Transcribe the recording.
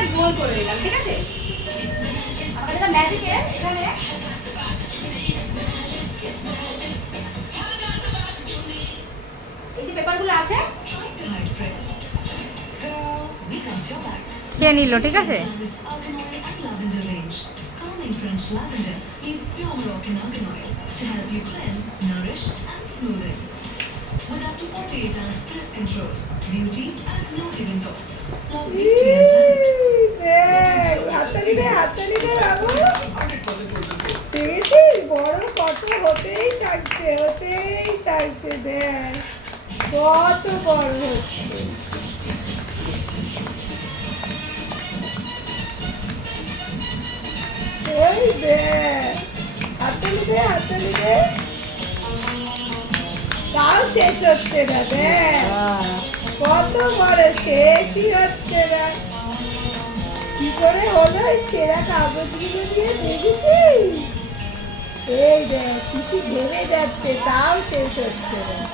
একটা গোল করে দিলাম, ঠিক আছে? আমাদের যেটা ম্যাজিকে এখানে এই যে পেপারগুলো আছে খেয়ে নিল, ঠিক আছে? With up to 48 hours stress control, beauty at no hidden cost. হাততালি দে বাবু। দেখেছিস বড় কত হতেই থাকছে দেখ কত বড় হচ্ছে। এই দেখ হাততালি দে তাও শেষ হচ্ছে না, দেখ কত বড়, শেষই হচ্ছে না। কি করে হলো এই ছেঁড়া কাগজগুলো দিয়ে, দেখেছিস? এই দেখ পিসি ঘেমে যাচ্ছে তাও শেষ হচ্ছে না।